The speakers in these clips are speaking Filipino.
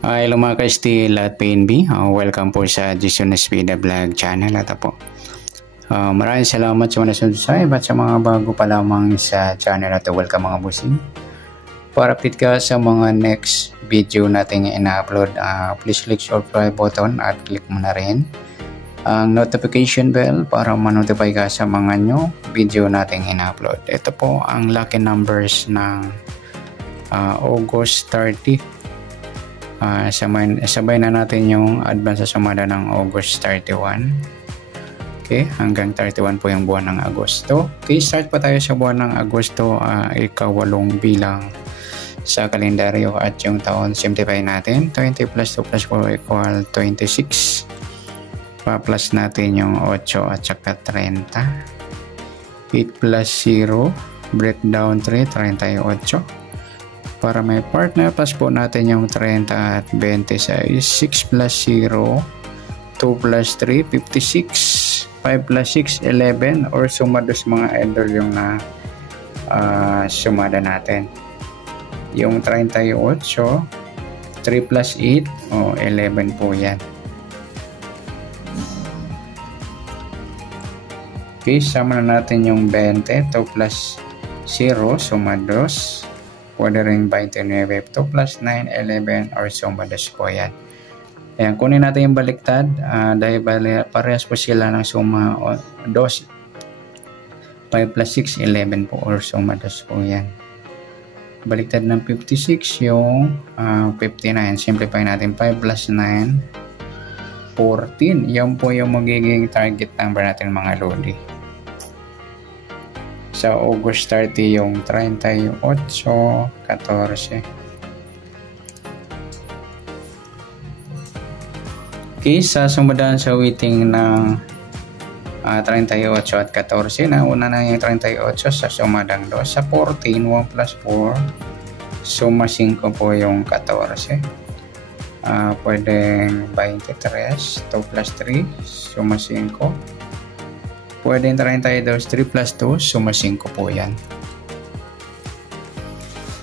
Hello mga ka-STL at PNB. Welcome po sa Jason Espida Vlog channel. At po, maraming salamat sa mga subscribe at sa mga bago pa lamang sa channel. At welcome mga busing. Para update ka sa mga next video natin ina-upload, please click subscribe button at click mo na rin ang notification bell para ma-notify ka sa mga new video natin ina-upload. Ito po ang lucky numbers ng August 30. Sabay na natin yung advance sa sumada ng August 31. Okay, hanggang 31 po yung buwan ng Agosto. Okay, start pa tayo sa buwan ng Agosto, ika-8 bilang sa kalendaryo at yung taon simplify natin. 20 plus 2 plus 4 equal 26. Pa-plus natin yung 8 at saka 30. 8 plus 0, breakdown 3, 38. Para may partner, plus po natin yung 30 at 26. 6 plus 0, 2 plus 3, 56. 5 plus 6, 11. Or sumados mga idol yung na sumada natin. Yung 38, 3 plus 8, 11 po yan. Okay, sama na natin yung 20. 2 plus 0, sumados. Pwede rin 29, 2 plus 9, 11, or sumados po yan. Ayan, kunin natin yung baliktad dahil parehas po sila ng suma 2. 5 plus 6, 11 po, or sumados po yan. Baliktad ng 56 yung 59. Simplify natin. 5 plus 9, 14. Yan po yung magiging target number natin mga lodi. Sa August 30 yung 38, 14. Okay, sa sumundan sa waiting ng 38 at 14, nauna na yung 38 sa sumadang 2. Sa 14, 1 plus 4, suma 5 po yung 14. Pwedeng 23, 2 plus 3, suma 5. Pwedeng 32, 3 plus 2, suma 5 po yan.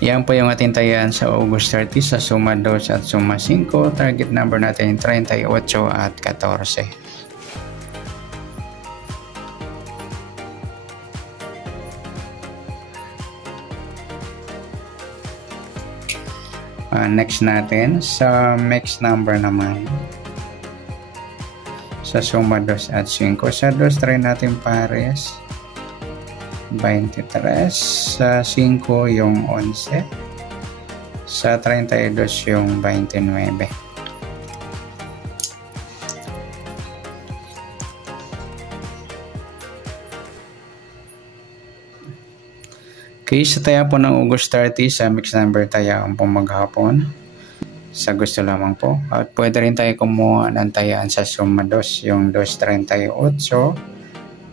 Yan po yung ating tayaan sa August 30 sa suma 2 at suma 5. Target number natin 38 at 14. Next natin sa mixed number naman. Sa suma 2 at 5. Sa 2 try natin pares. 23. Sa 5 yung 11. Sa 32 yung 29. Okay, sa taya po ng August 30 sa mixed number tayaan po maghapon. Sa gusto lamang po. At pwede rin tayo kumuha ng tayaan sa suma 2, yung 2.38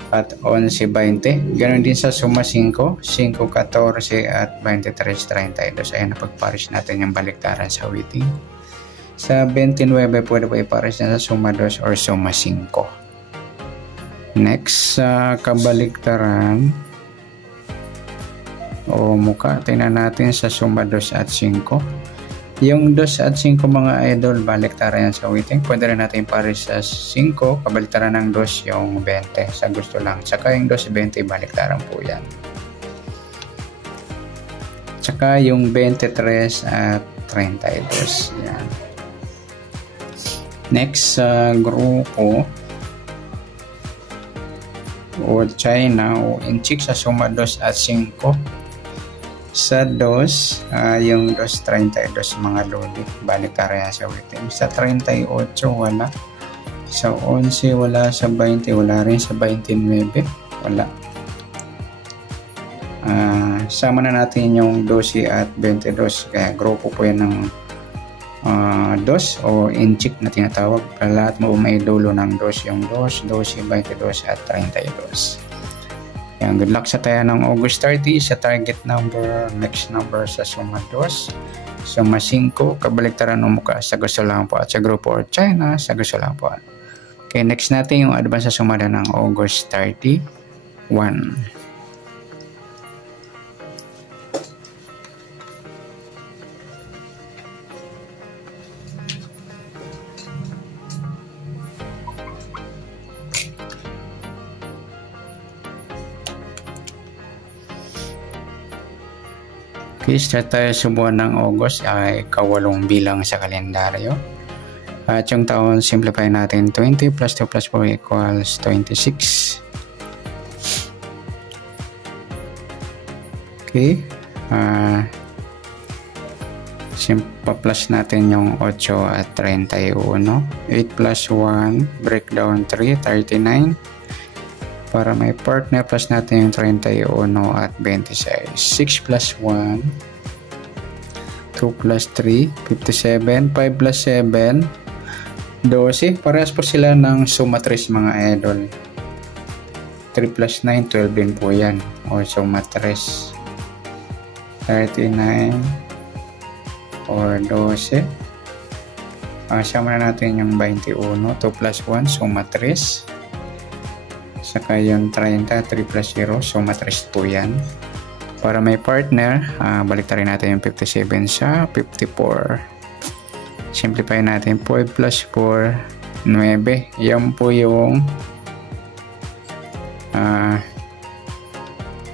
at 11.20. Ganon din sa suma 5, 5.14 at 23.32. Ayan, napagparis natin yung baliktaran sa waiting. Sa 29, pwede po iparis na sa suma 2 or suma 5. Next, sa kabaliktaran o muka, tingnan natin sa suma 2 at 5. Yung 2 at 5 mga idol, baliktaran yan sa waiting. Pwede rin natin pares sa 5, kabaliktaran ng 2 yung 20 sa gusto lang. Tsaka yung 2, 20, baliktaran po yan. Tsaka yung 23 at 32. Yan. Next sa grupo o China o Inchik sa suma 2 at 5. Sa 2, yung 2.32 mga lodi, baliktaran sa waiting. Sa 38, wala. Sa 11, wala. Sa 20, wala rin. Sa 29, wala. Sama na natin yung 12 at 22. Kaya grupo po yan ng 2 o inchik na tinatawag. Lahat mo may dulo ng 2. Yung 2, 12, 22 at 32. Yan, good luck sa tayo ng August 30 sa target number, next number sa suma 2, suma 5, kabaliktaran ng muka sa gusto lang po at sa grupo or China sa gusto lang po. Okay, next natin yung advance sa sumada ng August 31. Okay, start tayo sa buwan ng August ay ika-8 bilang sa kalendaryo. At yung taon, simplify natin 20 plus 2 plus 4 equals 26. Okay, pa-plus natin yung 8 at 31. 8 plus 1, breakdown 3, 39. Para may partner, plus natin yung 31 at 26. 6 plus 1, 2 plus 3, 57. 5 plus 7, 12. Parehas po sila ng sumatris mga idol. 3 plus 9, 12 din po yan. O sumatris. 39 or 12. Sama na natin yung 21. 2 plus 1, sumatris. Saka yung 30, 3 plus 0, sumatris po yan. Para may partner, balik rin natin yung 57 sa 54. Simplify natin 5 plus 4, 9. Yan po yung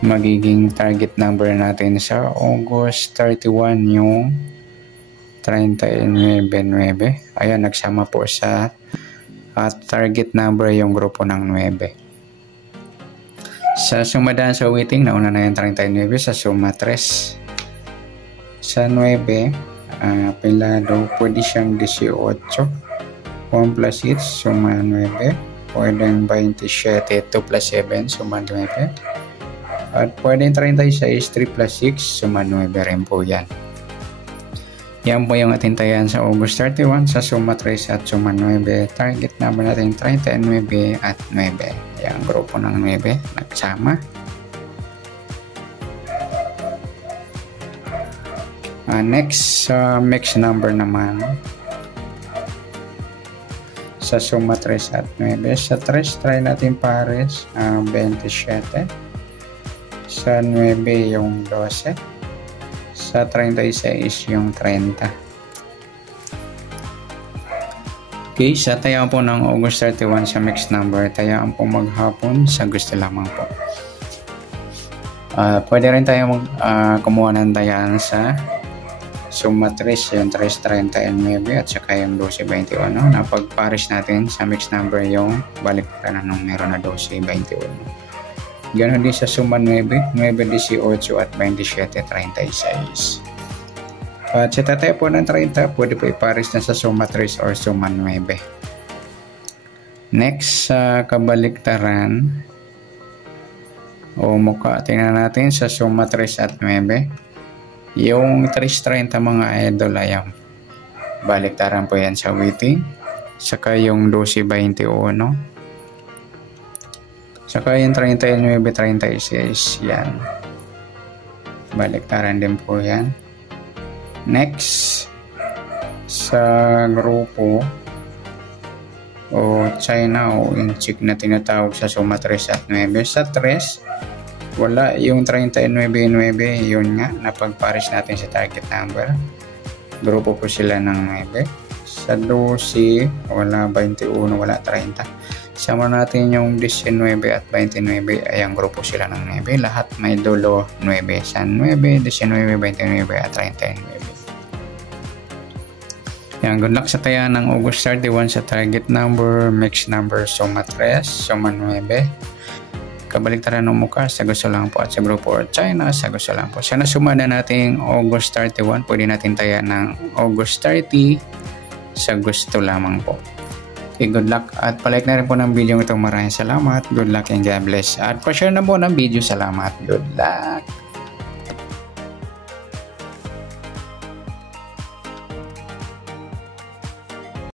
magiging target number natin sa August 31, yung 39, 9. Ayan, nagsama po sa target number yung grupo ng 9. Sa sumadaan sa waiting, nauna na yung 39 sa suma 3. Sa 9, pilado, pwede siyang 18. 1 plus 8, suma 9. Pwedeng 27, 2 plus 7, suma 9. At pwedeng 36, 3 plus 6, suma 9 rin po yan. Yan po yung atintayan sa August 31 sa suma 3 at suma 9. Target number natin 39 at 9. Yung grupo ng 9 nagsama. Next, mix number naman. Sa suma 3 at 9. Sa 3, try natin pares 27. Sa 9 yung 12. Sa 36 yung 30. Okay, sa tayaan po ng August 31 sa mixed number, tayaan po maghapon sa gusto lamang po. Pwede rin tayo kumuha ng tayaan sa suma 3, yung 3, 30, 9 at saka yung 12, 21. Napag-pares natin sa mixed number yung balik pa na numero na 12, 21. Ganon din sa suma 9, 9, 18 at 27, 36. At sa tatay po ng 30, pwede po ipares na sa suma 3 or suma 9. Next, sa kabaliktaran o mukha, tingnan natin sa suma 3 at 9. Yung 330 mga idol, ayan. Baliktaran po yan sa waiting. Saka yung 12, 21. Saka yung 39, 36, yan. Baliktaran din po yan. Next, sa grupo o China o Inchik na tinatawag sa suma 3 at 9. Sa 3, wala yung 39, 9, yun nga, napagpares natin sa target number. Grupo po sila ng 9. Sa 12, wala 21, wala 30. Sama natin yung 19 at 29, ay ang grupo sila ng 9. Lahat may dulo 9. Sa 9, 19, 29 at 39. Yan, good luck sa taya ng August 31 sa target number, mixed number, suma 3, suma 9. Kabaliktaran ng mukha, sa gusto lang po, at sa grupo or China, sa gusto lang po. Sana sumada natin August 31, pwede natin taya ng August 30, sa gusto lamang po. Okay, good luck. At palike na rin po ng video ito. Maraming salamat. Good luck and God bless. At pa-share na po ng video. Salamat. Good luck.